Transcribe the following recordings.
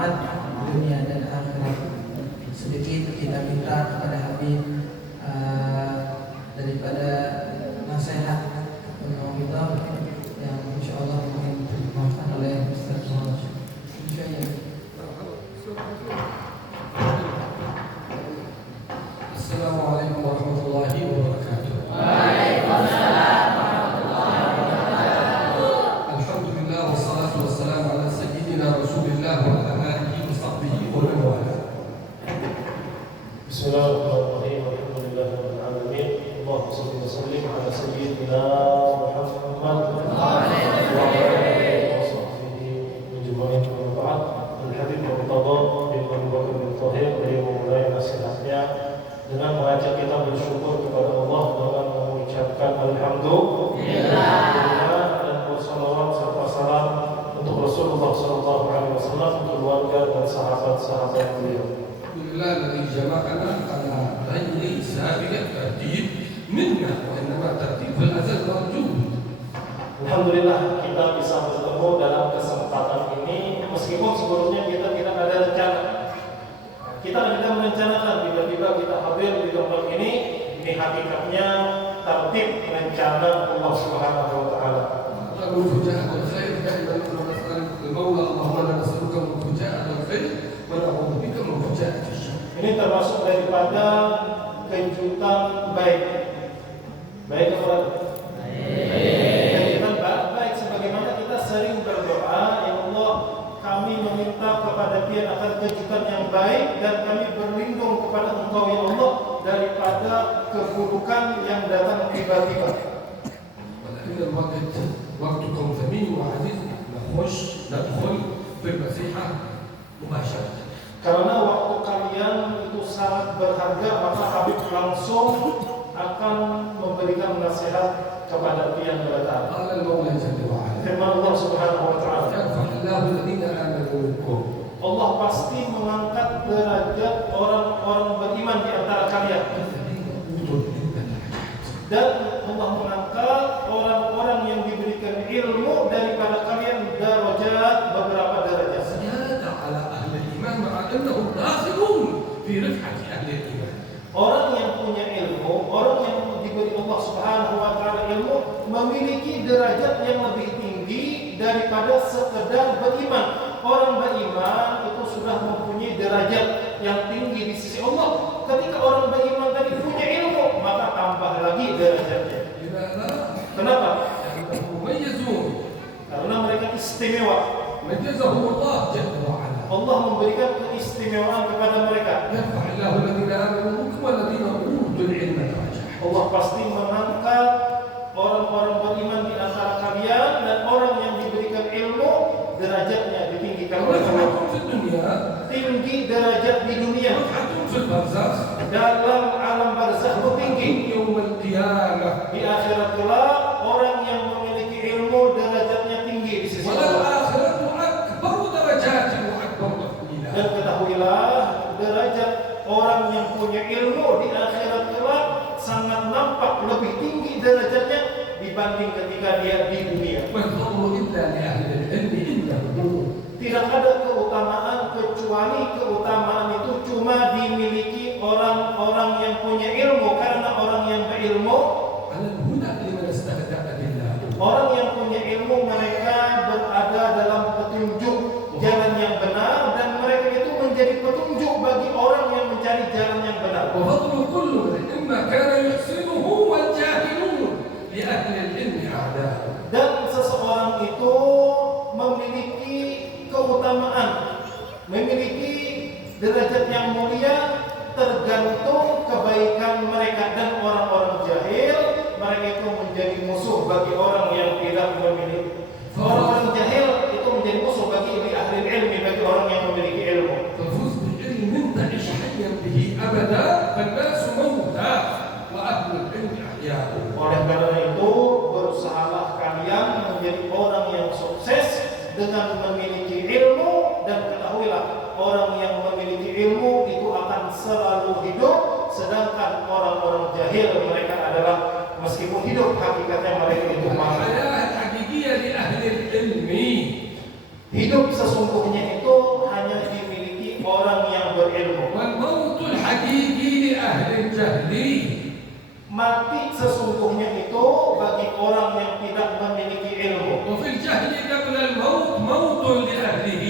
manfaat dunia dan akhirat. Sedikit kita minta kepada Habib daripada nasihat atau hidayah yang insyaallah mungkin dimaafkan oleh Ustaz Muhammad. Assalamualaikum warahmatullahi wabarakatuh. Waalaikumsalam warahmatullahi wabarakatuh. Alhamdulillah wassalatu wassalamu ala sayyidina Rasulillah wa ala alihi wa sahbihi wa man wala. Bismillahirrahmanirrahim. Alhamdulillahirabbil alamin. Allahumma shalli wa sallim ala sayyidina Muhammad wa ala alihi wa sahbihi ajma'in. Al-Habib Murtada bin Abu Bakar bin Thahir beliau memulai nasihatnya dengan mengajak kita bersyukur kepada Allah dengan mengucapkan alhamdulillah dan bersalawat serta salam untuk Rasulullah sallallahu alaihi wasallam, keluarga dan sahabat-sahabat beliau. Alhamdulillah alladhi jama'ana ala ghairi sabiqat tartib minna wa innama tartib fil azal mawjud. Alhamdulillah kita bisa bertemu dalam kesempatan ini meskipun sebelumnya kita tidak ada rencana. Kita tidak merencanakan, tiba-tiba kita hadir di tempat ini hakikatnya tertib rencana Allah Subhanahu wa taala. Al-fujaa al-khair daiman nas'aluka al-mawla Allahumma la nas'aluka al-fujaa al-khair wa na'udzu bika min fujaa al-syarr. Ini termasuk daripada kejutan baik. Baik apa? Kejutan baik sebagaimana kita sering berdoa, ya Allah, kami meminta kepada Dia akan kejutan yang baik dan kami berlindung kepada Engkau ya Allah daripada keburukan yang datang tiba-tiba. ولكن وقتكم ثمين وعزيز ندخل في النصيحة مباشرة. Karena waktu kalian itu sangat berharga, maka Habib langsung akan memberikan nasihat kepada kalian berdatang. قال المولى جل وعلا Firman Allah Subhanahu wa taala, يرفع الله الذين آمنوا منكم. Allah pasti mengangkat derajat orang-orang beriman di antara kalian. Dan Allah mengangkat orang-orang yang diberikan ilmu daripada kalian darajat, beberapa derajat. زيادة على أهل الإيمان مع أنهم داخلون في رفعة أهل الإيمان. Orang yang punya ilmu, orang yang diberi Allah Subhanahu wa taala ilmu, memiliki derajat yang lebih tinggi daripada sekedar beriman. Orang beriman itu sudah mempunyai derajat yang tinggi di sisi Allah. Ketika orang beriman tadi punya ilmu, maka tambah lagi derajatnya. لماذا؟ Kenapa? لأنهم مميزون. Karena mereka istimewa. ميزهم الله جل وعلا. Allah memberikan keistimewaan kepada mereka. يرفع الله الذين آمنوا منكم والذين أوتوا العلم درجات. Allah pasti mengangkat orang-orang beriman di antara kalian dan orang yang diberikan ilmu derajatnya ditinggikan oleh Allah. رفعتهم في الدنيا Tinggi derajat di dunia, رفعتهم في البرزخ dalam alam barzakh tinggi. يوم القيامة. Di akhirat kelak orang yang memiliki ilmu derajatnya tinggi di sisi Allah. والآخرة أكبر درجات وأكبر تفضيلا. Dan ketahuilah derajat orang yang punya ilmu di akhirat kelak sangat nampak lebih tinggi derajatnya dibanding ketika dia di dunia. والفضل إلا لأهل العلم إنه. Tidak ada keutamaan kecuali keutamaan itu cuma dimiliki orang-orang yang punya ilmu, karena orang yang berilmu, على الهدى لمن استهدأ بالله. orang yang punya ilmu mereka berada dalam petunjuk jalan yang benar dan mereka itu menjadi petunjuk bagi orang yang mencari jalan yang benar. وفضل كل إما كان يحسنه والجاهلون لأهل العلم أعداء. Dan seseorang itu memiliki keutamaan, memiliki derajat yang mulia tergantung kebaikan mereka, dan orang-orang jahil mereka itu menjadi musuh bagi orang yang tidak memiliki. Orang-orang jahil itu menjadi musuh bagi ahli ilmi, bagi orang yang memiliki ilmu. ففز بعلم تعش حيا به أبدا فالناس موتى وأهل العلم أحياء. Oleh karena itu berusahalah kalian menjadi orang yang sukses dengan memiliki ilmu, dan ketahuilah orang yang memiliki ilmu itu akan selalu hidup, sedangkan orang-orang jahil mereka adalah meskipun hidup hakikatnya mereka itu mati. الحياة الحقيقية لأهل العلم. Hidup sesungguhnya itu hanya di jahli. Mati sesungguhnya itu bagi orang yang tidak memiliki ilmu. وفي الجهل قبل الموت موت لأهله.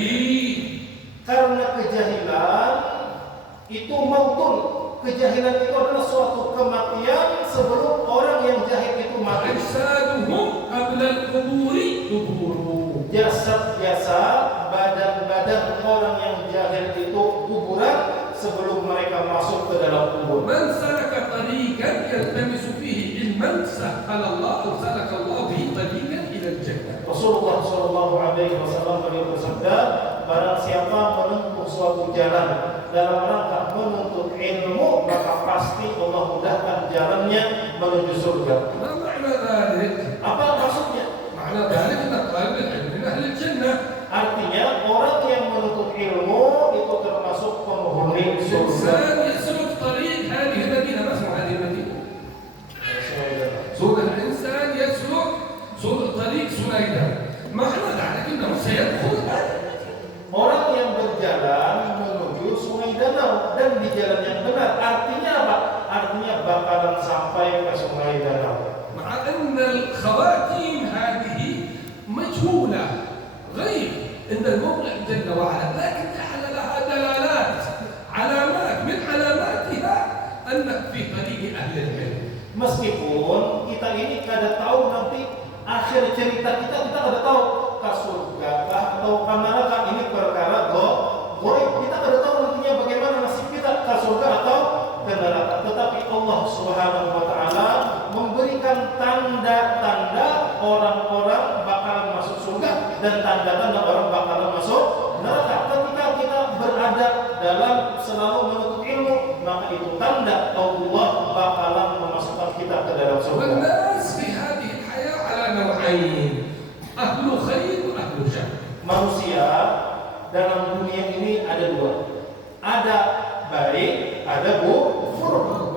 Karena kejahilan itu mautun. Kejahilan itu adalah suatu kematian sebelum orang yang jahil itu mati. أجسادهم قبل القبور قبور. Jasad-jasad, badan-badan orang yang jahil itu kuburan sebelum mereka masuk ke dalam kubur. من سلك طريقا يلتمس فيه علما سهل الله سلك الله به طريقا إلى الجنة. Rasulullah Shallallahu Alaihi Wasallam beliau bersabda, barang siapa menempuh suatu jalan dalam rangka menuntut ilmu, maka pasti Allah mudahkan jalannya menuju surga. ما معنى ذلك؟ Apa maksudnya? معنى ذلك أن طالب العلم من أهل الجنة. Artinya orang yang menuntut ilmu itu termasuk penghuni surga. إنسان يسلك طريق هذه المدينة، ما اسم هذه المدينة؟ سورة الإنسان يسلك طريق سليمان. معنى ذلك أنه سيدخل. Orang yang berjalan menuju sungai danau dan di jalan yang benar. Artinya apa? Artinya bakalan sampai ke sungai danau. مع أن الخواتيم هذه مجهولة غيب عند المولى جل وعلا، لكن جعل لها دلالات، علامات من علاماتها أنك في طريق أهل العلم. Meskipun kita ini kada tahu nanti akhir cerita kita kada tahu ke surga atau ke neraka, ini perkara goib. Kita kada tahu nantinya bagaimana nasib kita ke surga atau ke neraka. Tetapi Allah Subhanahu wa taala memberikan tanda-tanda orang-orang bakalan masuk surga dan tanda-tanda orang bakalan masuk neraka. Ketika kita berada dalam selalu menuntut ilmu, maka itu tanda Allah bakalan memasukkan kita ke dalam surga. والناس في هذه الحياة على نوعين، أهل خير وأهل شر. Manusia dalam dunia ini ada dua. Ada baik, ada buruk.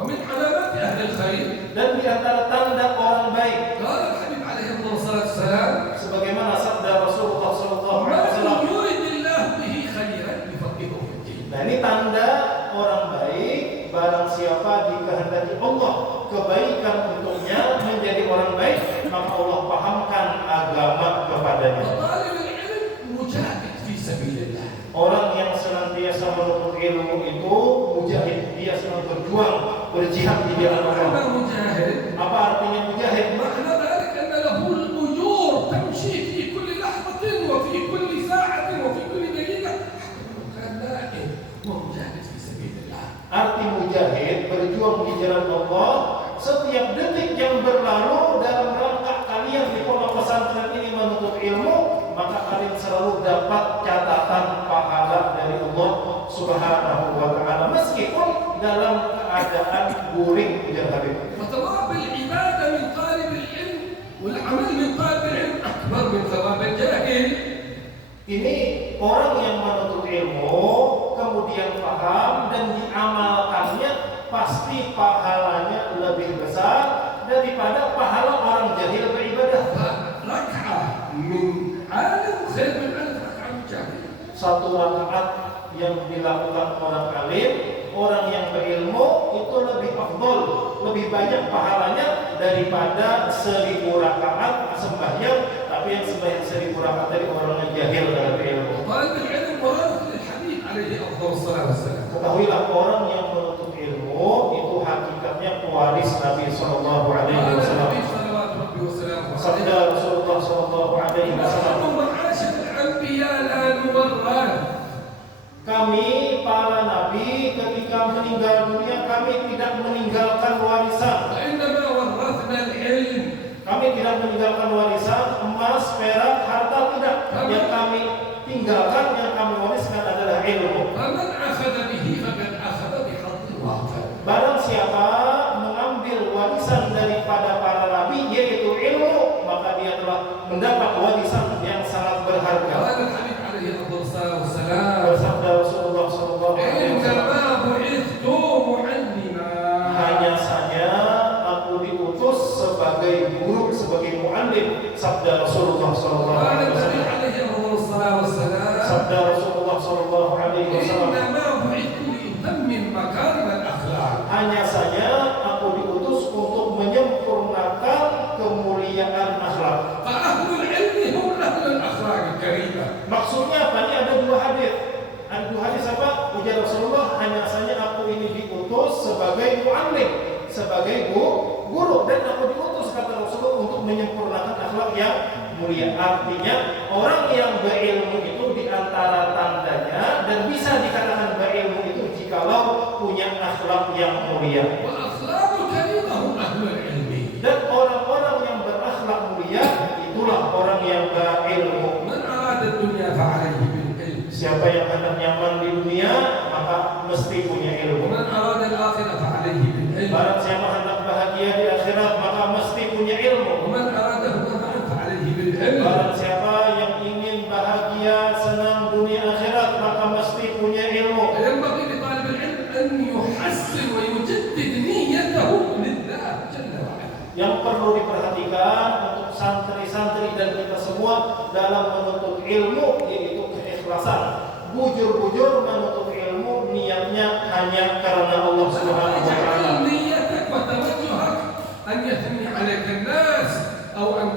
ومن علامات أهل الخير Dan di antara tanda orang baik, قال الحبيب عليه الصلاة والسلام: sebagaimana sabda Rasulullah SAW. من يريد الله به خيرا يفقهه في الدين. Nah, ini tanda orang baik. Barang siapa dikehendaki Allah kebaikan untuknya menjadi orang baik, maka Allah pahamkan agama kepadanya. وطالب العلم مجاهد في سبيل الله. Orang yang senantiasa menuntut ilmu itu mujahid, dia sedang berjuang, berjihad di jalan معنى Allah. مجاهد Apa artinya mujahid? معنى ذلك أن له الأجور تمشي في كل لحظة وفي كل ساعة وفي كل دقيقة حتى لو كان نائم ومجاهد في سبيل الله. Arti mujahid berjuang di jalan Allah. Setiap detik yang berlalu dalam rangka kalian di pondok pesantren ini menuntut ilmu, maka kalian selalu dapat catatan pahala dari Allah Subhanahu wa taala meskipun dalam keadaan guring ujar Habib. وثواب العبادة من طالب العلم والعمل من طالب العلم أكبر من ثواب الجاهل. Ini orang yang menuntut ilmu kemudian paham dan diamalkannya, pasti pahalanya lebih besar daripada pahala orang jahil beribadah. ركعة من عالم خير من 1000 ركعة من جاهل. Satu rakaat yang dilakukan orang alim, orang yang berilmu itu lebih afdol, lebih banyak pahalanya daripada 1000 rakaat sembahyang, tapi yang sembahyang 1000 rakaat dari orang yang jahil dalam ilmu. طالب العلم ورث للحبيب عليه أفضل الصلاة والسلام. Ketahuilah orang yang menuntut ilmu itu hakikatnya pewaris Nabi Sallallahu Alaihi قال Wasallam. النبي صلوات ربي وسلامه عليه: Sabda Rasulullah Sallallahu Alaihi Wasallam. نحن معاشر الأنبياء لا نورث. Kami para nabi ketika meninggal dunia kami tidak meninggalkan warisan. وإنما ورثنا العلم. Kami tidak meninggalkan warisan emas, perak, harta, tidak. Yang kami tinggalkan, yang kami wariskan adalah ilmu. فمن أخذ به فقد أخذ بحظ وافر. Barang siapa mengambil warisan daripada para nabi yaitu ilmu, maka dia telah mendapat warisan yang sangat berharga. قال الحبيب عليه أفضل الصلاة والسلام: Bersabda Rasulullah Sallallahu Alaihi Wasallam, إنما بعثت معلما. hanya saja aku diutus sebagai guru, sebagai muallim. Sabda Rasulullah Sallallahu قال Alaihi النبي Wasallam. عليه أفضل الصلاة والسلام: Sabda Rasulullah Sallallahu Alaihi Wasallam. إنما sebagai guru, dan aku diutus kata Rasulullah untuk menyempurnakan akhlak yang mulia. Artinya orang yang berilmu itu diantara tandanya dan bisa dikatakan berilmu itu jikalau punya akhlak yang mulia. وأخلاق الكريمة هم أهل العلم. Dan orang-orang yang berakhlak mulia itulah orang yang berilmu. من أراد الدنيا فعليه بالعلم. Siapa yang hendak nyaman di dunia maka mesti punya ilmu. ومن أراد الآخرة فعليه بالعلم. Barang siapa hendak bahagia di akhirat maka mesti punya ilmu. ومن أرادهما معا فعليه بالعلم. Barang siapa yang ingin bahagia senang dunia akhirat maka mesti punya ilmu. فينبغي لطالب العلم أن يحسن ويجدد نيته لله جل وعلا. Yang perlu diperhatikan untuk santri-santri dan kita semua dalam menuntut ilmu yaitu keikhlasan. Bujur-bujur menuntut ilmu niatnya hanya karena Allah Subhanahu wa taala. اجعل نيتك وتوجهك أن يثني عليك الناس أو أن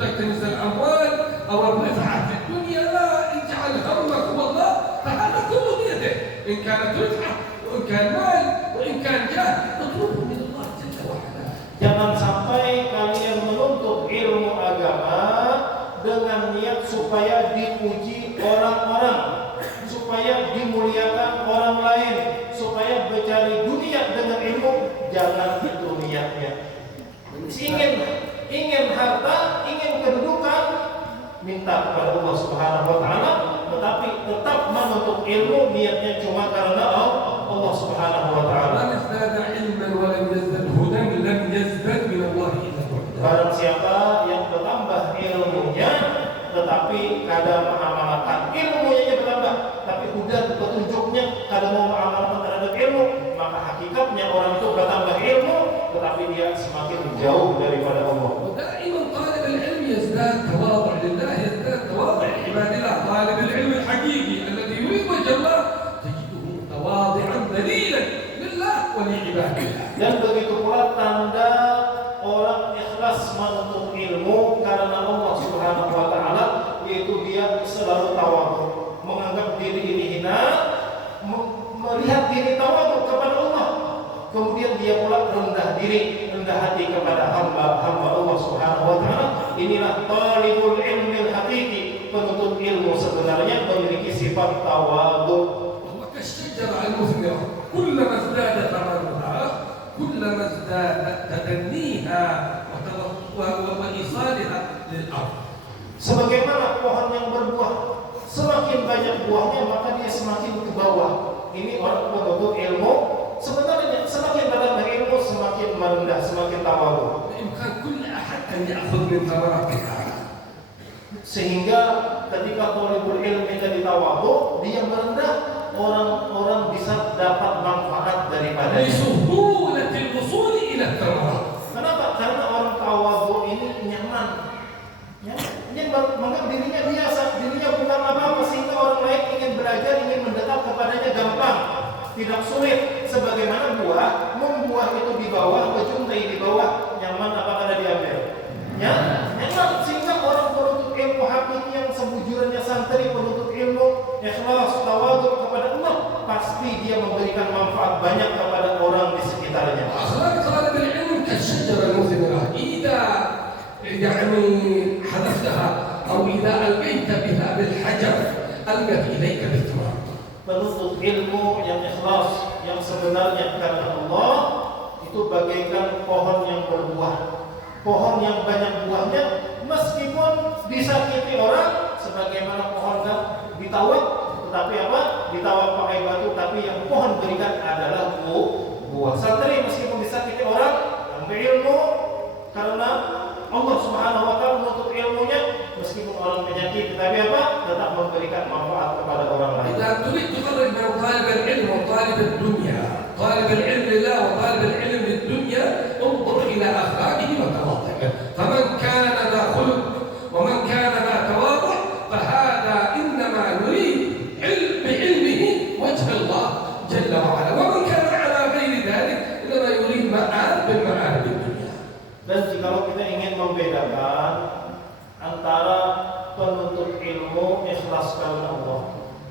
تكتنز الأموال أو الرفعة في الدنيا. لا، اجعل همك هو الله، فهذا كل نيتك. إن كانت رفعة وإن كان مال وإن كان جاه اطلبه من الله جل وعلا. Jangan sampai kalian menuntut ilmu agama dengan niat supaya dipuji orang-orang, supaya dimuliakan orang lain, supaya mencari dunia dengan ilmu. Jangan itu niatnya. Ingin harta, ingin kedudukan, minta kepada Allah Subhanahu wa taala, tetapi tetap menuntut ilmu niatnya cuma karena Allah Subhanahu wa taala. من ازداد علما ولم يزدد هدى لم يزدد من الله إلا بعدا. Barang siapa yang bertambah ilmunya tetapi kadang mengamalkan ilmunya bertambah tapi hudan petunjuknya kadang mau mengamalkan terhadap ilmu, maka hakikatnya orang itu bertambah ilmu tetapi dia semakin jauh daripada Allah. ودائما طالب العلم يزداد تواضع لله، يزداد تواضع لعباد الله. طالب العلم الحقيقي الذي يريد وجه الله تجده متواضعا ذليلا لله ولعباد الله. Dan begitu pula tanda orang ikhlas menuntut ilmu karena Allah Subhanahu wa taala yaitu dia selalu tawadhu, menganggap diri ini hina, melihat diri tawadhu kepada Allah. Kemudian dia pula rendah diri, rendah hati kepada hamba-hamba Allah Subhanahu wa taala. Inilah talibul ilmi hakiki, penuntut ilmu sebenarnya memiliki sifat tawadhu. وهو كالشجرة المثمرة، كلما ازداد ثمرها كلما ازداد تدنيها وإيصالها للأرض. Sebagaimana pohon yang berbuah, semakin banyak buahnya maka dia semakin ke bawah. Ini orang penuntut ilmu sebenarnya semakin bertambah ilmu semakin merendah, semakin tawadhu. بإمكان كل أحد أن يأخذ من ثمراتها. Sehingga ketika thalibul ilmi tadi tawadhu, dia merendah, orang-orang bisa dapat manfaat daripadanya. لسهولة الوصول إلى الثمرات. Kenapa? Karena orang tawadhu ini nyaman. Dia menganggap dirinya biasa, dirinya bukan apa-apa sehingga orang lain ingin belajar, ingin mendekat kepadanya gampang, tidak sulit. Sebagaimana buah, membuah itu di bawah, berjuntai di bawah, nyaman apa kada diambil? Nyaman. Sehingga orang penuntut ilmu hakiki yang sebujurnya santri penuntut ilmu, ikhlas, tawadhu kepada Allah, pasti dia memberikan manfaat banyak kepada orang di sekitarnya. أخلاق طالب العلم كالشجرة المثمرة، إذا يعني حذفتها أو إذا ألقيت بها بالحجر ألقت إليك بالثمار. Penuntut ilmu yang ikhlas, yang sebenarnya karena Allah, itu bagaikan pohon yang berbuah, pohon yang banyak buahnya, meskipun disakiti orang, sebagaimana pohon ditawak, tetapi apa? Ditawak pakai batu, tapi yang pohon berikan adalah buah. Santri meskipun disakiti orang, yang berilmu karena Allah Subhanahu wa taala menuntut ilmunya, meskipun orang menyakiti, tapi apa? Tetap memberikan manfaat kepada orang lain. إذا تريد تفرق بين طالب العلم وطالب الدنيا، طالب العلم لله وطالب العلم للدنيا، انظر إلى أخلاقه وتواضعه. فمن كان ذا خلق ومن كان ذا تواضع فهذا إنما يريد بعلمه وجه الله جل وعلا، ومن كان على غير ذلك إنما يريد مآل بالمآل الدنيا. Dan jikalau kita ingin membedakan antara penuntut ilmu ikhlas karena Allah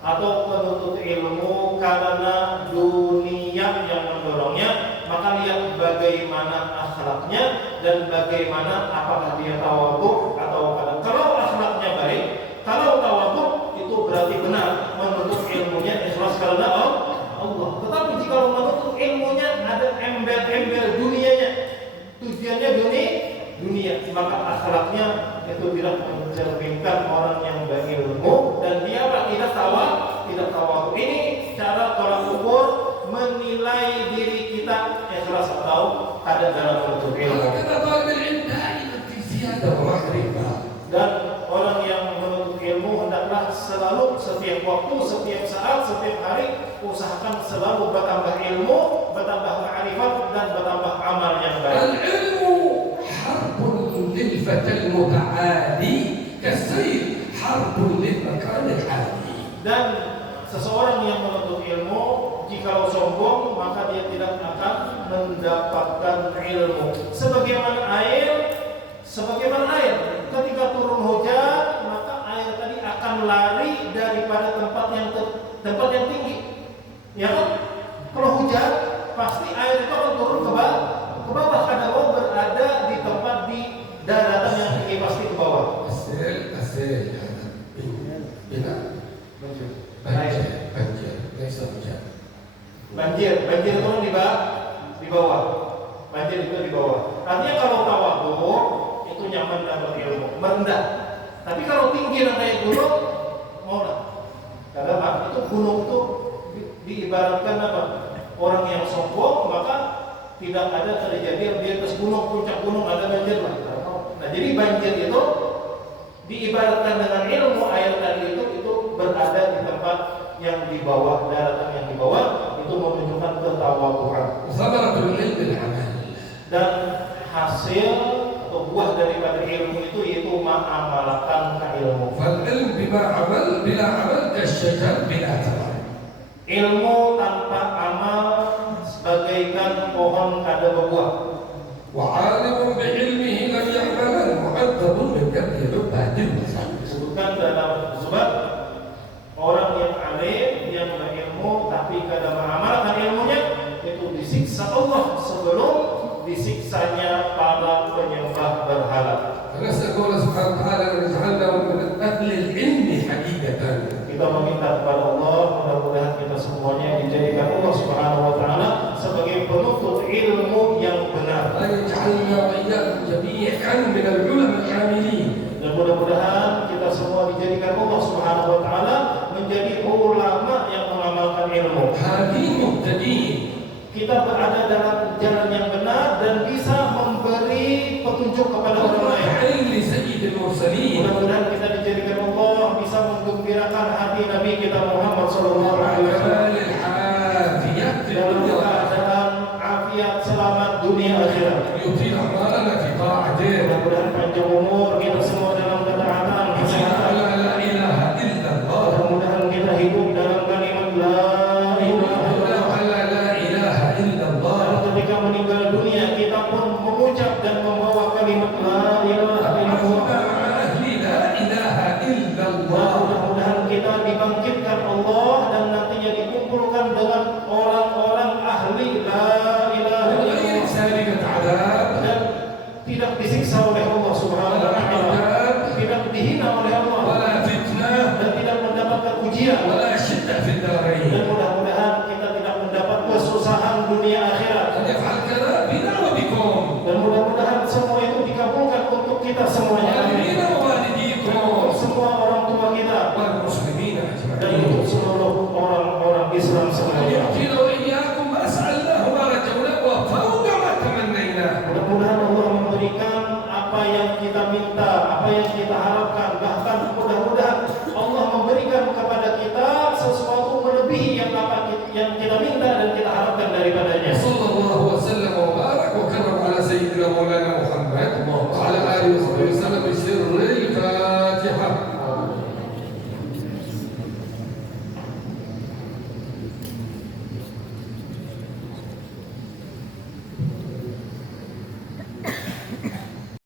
atau penuntut ilmu karena dunia yang mendorongnya, maka lihat bagaimana bagaimana akhlaknya dan bagaimana apakah dia tawadhu atau kada. Kalau akhlaknya baik, kalau tawadhu itu berarti benar menuntut ilmunya ikhlas karena Allah. Tetapi jika menuntut ilmunya ada embel-embel dunianya, tujuannya dunia, maka akhlaknya itu tidak mencerminkan orang yang berilmu dan dia tidak tawadhu. Ini cara tolak ukur menilai diri kita ikhlas atau ada dalam menuntut ilmu. هكذا طالب العلم دائما في زيادة ومعرفة. Dan orang yang menuntut ilmu hendaklah selalu setiap waktu, setiap saat, setiap hari usahakan selalu bertambah ilmu, bertambah ma'rifat dan bertambah amal yang baik. العلم حرب للفتى المتعالي كالسيف حرب للمكان العالي. Dan seseorang yang menuntut ilmu, jikalau sombong maka dia tidak akan mendapatkan ilmu. Sebagaimana air, ketika turun hujan maka air tadi akan lari daripada tempat yang tinggi. Ya kan? Kalau hujan pasti air itu akan turun ke bawah karena mau berada di tempat di daratan yang tinggi pasti ke bawah. السيل بنا banjir ليس hujan. Banjir turun di bawah. Banjir itu di bawah. Artinya kalau tawadhu itu nyaman dapat ilmu, merendah. Tapi kalau tinggi dan kayak gunung, maulah. Karena itu gunung itu diibaratkan apa? Orang yang sombong maka tidak ada terjadi di atas gunung, puncak gunung ada banjir lah. Nah, jadi banjir itu diibaratkan dengan ilmu air tadi itu berada di tempat yang di bawah, daratan yang di bawah itu menunjukkan ketawadhuan. ثمرة العلم العمل. Dan hasil atau buah daripada ilmu itu yaitu mengamalkan ilmu. فالعلم بما عمل بلا عمل كالشجر بلا ثمر. Ilmu tanpa amal sebagaikan pohon kada berbuah. وعالم بعلمه لم يعمل معذب من كبد عباد المصاب. Disebutkan dalam Zubat, orang yang alim yang berilmu tapi kada mengamalkan ilmunya itu disiksa Allah sebelum disiksanya para penyembah berhala. فنسأل الله سبحانه وتعالى أن يجعلنا من أهل العلم حقيقة. Kita meminta kepada Allah mudah-mudahan kita semuanya dijadikan Allah Subhanahu wa taala sebagai penuntut ilmu yang benar. أن يجعلنا وإياكم جميعا من العلماء العاملين. Dan mudah-mudahan kita semua dijadikan Allah Subhanahu wa taala menjadi ulama yang mengamalkan ilmu. هادين مهتدين. Kita berada dalam jalan yang benar dan bisa memberi petunjuk kepada orang lain. عين لسيد المرسلين. Mudah-mudahan kita dijadikan Allah bisa menggembirakan hati Nabi kita Muhammad